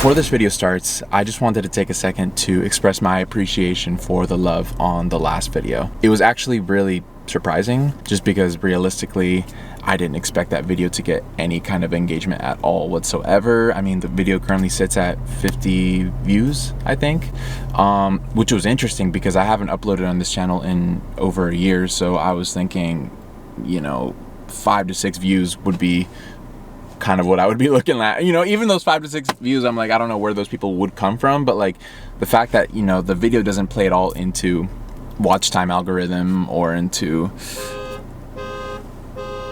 Before this video starts, I just wanted to take a second to express my appreciation for the love on the last video. It was actually really surprising, just because realistically, I didn't expect that video to get any kind of engagement at all whatsoever. I mean, the video currently sits at 50 views, I think, which was interesting because I haven't uploaded on this channel in over a year. So I was thinking, you know, 5 to 6 views would be kind of what I would be looking at. You know, even those 5 to 6 views, I'm like, I don't know where those people would come from, but like the fact that, you know, the video doesn't play at all into watch time algorithm or into,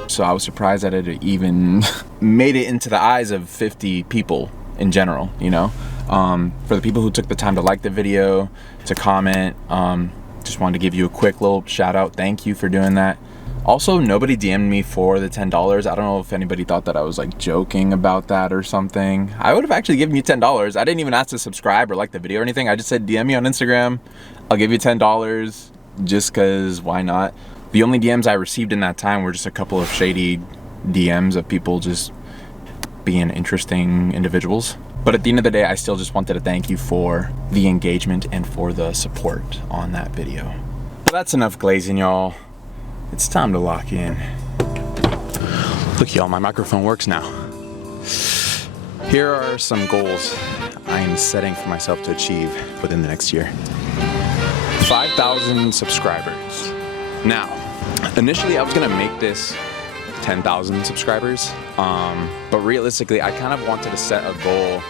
so I was surprised that it even made it into the eyes of 50 people in general, you know. For the people who took the time to like the video, to comment, just wanted to give you a quick little shout out. Thank you for doing that. Also, nobody DM'd me for the $10. I don't know if anybody thought that I was like joking about that or something. I would have actually given you $10. I didn't even ask to subscribe or like the video or anything. I just said DM me on Instagram. I'll give you $10 just cause why not? The only DMs I received in that time were just a couple of shady DMs of people just being interesting individuals. But at the end of the day, I still just wanted to thank you for the engagement and for the support on that video. But that's enough glazing, y'all. It's time to lock in. Look, y'all, my microphone works now. Here are some goals I am setting for myself to achieve within the next year. 5,000 subscribers. Now, initially I was gonna make this 10,000 subscribers, but realistically I kind of wanted to set a goal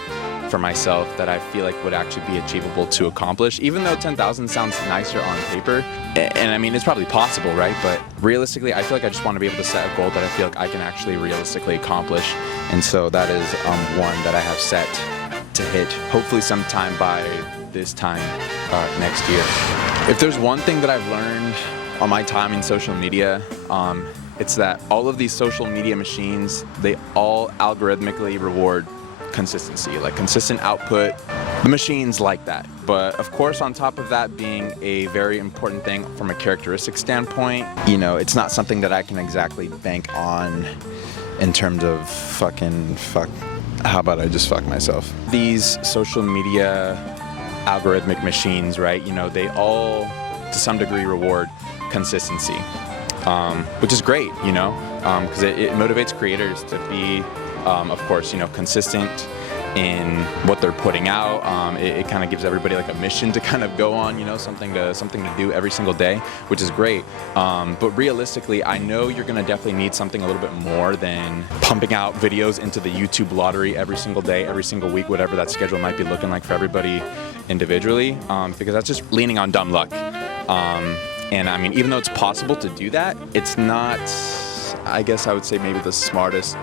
for myself that I feel like would actually be achievable to accomplish, even though 10,000 sounds nicer on paper. And I mean, it's probably possible, right? But realistically, I feel like I just want to be able to set a goal that I feel like I can actually realistically accomplish. And so that is one that I have set to hit, hopefully sometime by this time next year. If there's one thing that I've learned on my time in social media, it's that all of these social media machines, they all algorithmically reward consistency, like consistent output. The machines like that. But of course, on top of that being a very important thing from a characteristic standpoint, you know, it's not something that I can exactly bank on in terms of how about I just fuck myself? These social media algorithmic machines, right? You know, they all to some degree reward consistency, which is great, you know, because it motivates creators to be of course, you know, consistent in what they're putting out. It kind of gives everybody like a mission to kind of go on, you know, something to do every single day, which is great. But realistically, I know you're gonna definitely need something a little bit more than pumping out videos into the YouTube lottery every single day, every single week, whatever that schedule might be looking like for everybody individually, because that's just leaning on dumb luck. And I mean, even though it's possible to do that, it's not, I guess I would say maybe the smartest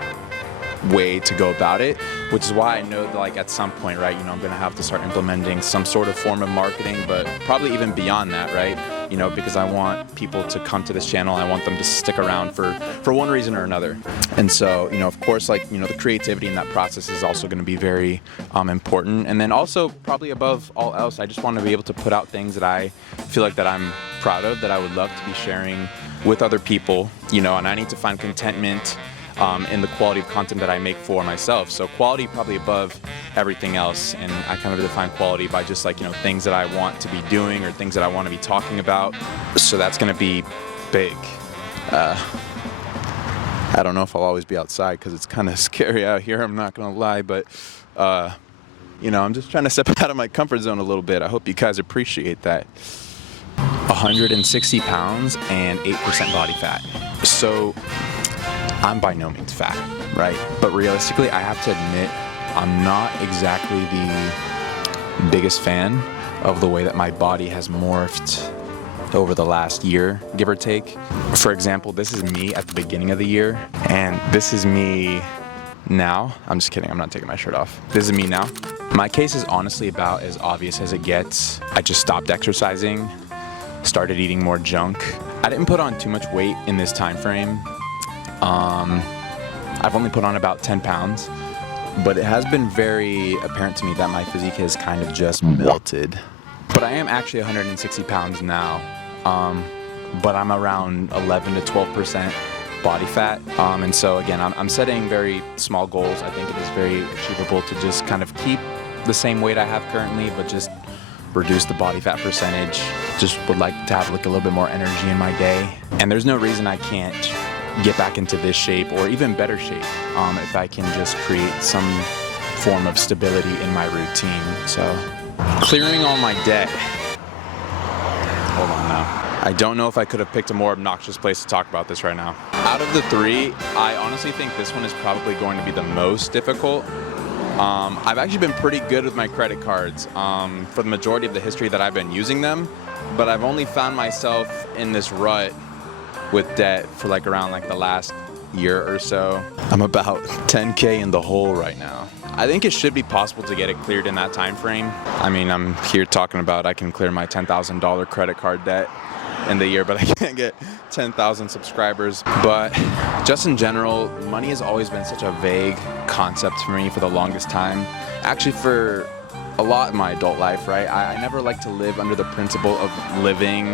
way to go about it, which is why I know that like at some point, right, you know, I'm gonna have to start implementing some sort of form of marketing, but probably even beyond that, right, you know, because I want people to come to this channel. I want them to stick around for one reason or another. And so, you know, of course, like, you know, the creativity in that process is also going to be very important. And then also probably above all else, I just want to be able to put out things that I feel like that I'm proud of, that I would love to be sharing with other people, you know, and I need to find contentment in the quality of content that I make for myself. So quality probably above everything else, and I kind of define quality by just like, you know, things that I want to be doing or things that I want to be talking about. So that's going to be big. I don't know if I'll always be outside because it's kind of scary out here, I'm not going to lie, but you know, I'm just trying to step out of my comfort zone a little bit. I hope you guys appreciate that. 160 pounds and 8% body fat. So I'm by no means fat, right? But realistically, I have to admit, I'm not exactly the biggest fan of the way that my body has morphed over the last year, give or take. For example, this is me at the beginning of the year, and this is me now. I'm just kidding, I'm not taking my shirt off. This is me now. My case is honestly about as obvious as it gets. I just stopped exercising, started eating more junk. I didn't put on too much weight in this time frame. I've only put on about 10 pounds, but it has been very apparent to me that my physique has kind of just melted. But I am actually 160 pounds now, but I'm around 11 to 12% body fat. And so again, I'm setting very small goals. I think it is very achievable to just kind of keep the same weight I have currently, but just reduce the body fat percentage. Just would like to have like a little bit more energy in my day. And there's no reason I can't get back into this shape or even better shape if I can just create some form of stability in my routine. So clearing all my debt. Hold on now. I don't know if I could have picked a more obnoxious place to talk about this right now. Out of the three, I honestly think this one is probably going to be the most difficult. I've actually been pretty good with my credit cards for the majority of the history that I've been using them, but I've only found myself in this rut with debt for like around like the last year or so. I'm about 10K in the hole right now. I think it should be possible to get it cleared in that time frame. I mean, I'm here talking about I can clear my $10,000 credit card debt in the year, but I can't get 10,000 subscribers. But just in general, money has always been such a vague concept for me for the longest time. Actually, for a lot of my adult life, right? I never like to live under the principle of living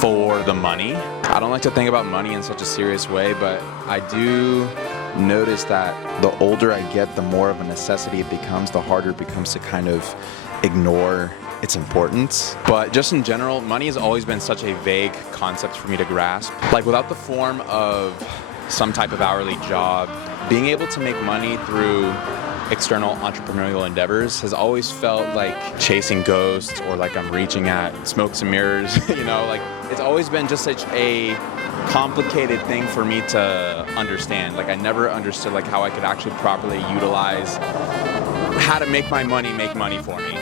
for the money. I don't like to think about money in such a serious way, but I do notice that the older I get, the more of a necessity it becomes, the harder it becomes to kind of ignore its importance. But just in general, money has always been such a vague concept for me to grasp. Like without the form of some type of hourly job, being able to make money through external entrepreneurial endeavors has always felt like chasing ghosts or like I'm reaching at smokes and mirrors, you know, like it's always been just such a complicated thing for me to understand. Like I never understood like how I could actually properly utilize how to make my money make money for me.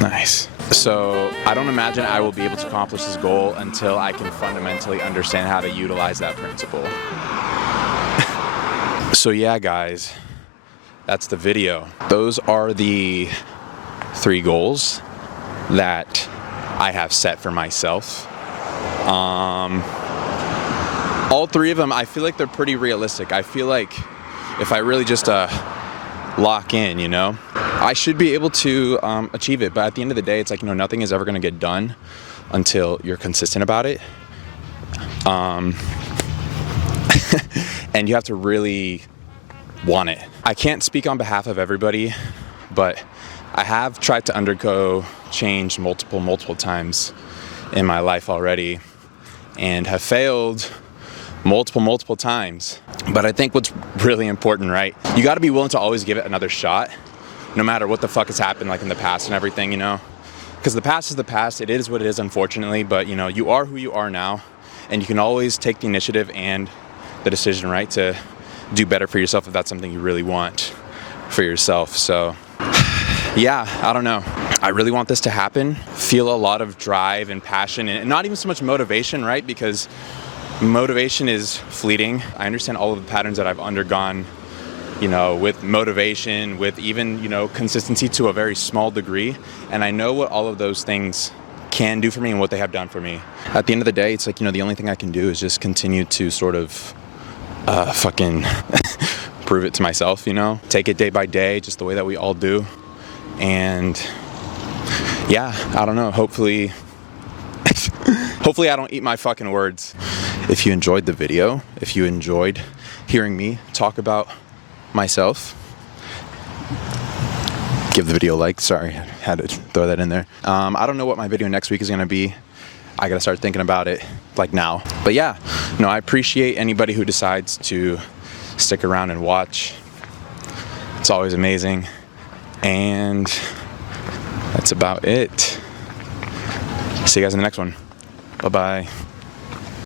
Nice. So I don't imagine I will be able to accomplish this goal until I can fundamentally understand how to utilize that principle. So yeah, guys, that's the video. Those are the 3 goals that I have set for myself. All 3 of them, I feel like they're pretty realistic. I feel like if I really just lock in, you know, I should be able to achieve it. But at the end of the day, it's like, you know, nothing is ever going to get done until you're consistent about it. And you have to really want it. I can't speak on behalf of everybody, but I have tried to undergo change multiple times in my life already and have failed multiple times. But I think what's really important, right? You got to be willing to always give it another shot, no matter what the fuck has happened like in the past and everything, you know? Because the past is the past. It is what it is, unfortunately. But, you know, you are who you are now. And you can always take the initiative and the decision, right, to do better for yourself if that's something you really want for yourself. So, yeah, I don't know. I really want this to happen. Feel a lot of drive and passion and not even so much motivation, right? Because motivation is fleeting. I understand all of the patterns that I've undergone, you know, with motivation, with even, you know, consistency to a very small degree. And I know what all of those things can do for me and what they have done for me. At the end of the day, it's like, you know, the only thing I can do is just continue to sort of fucking prove it to myself, you know? Take it day by day, just the way that we all do. And yeah, I don't know, hopefully I don't eat my fucking words. If you enjoyed the video, if you enjoyed hearing me talk about myself, give the video a like. Sorry, I had to throw that in there. I don't know what my video next week is gonna be. I gotta start thinking about it like now. But yeah, no, I appreciate anybody who decides to stick around and watch. It's always amazing. And that's about it. See you guys in the next one. Bye-bye.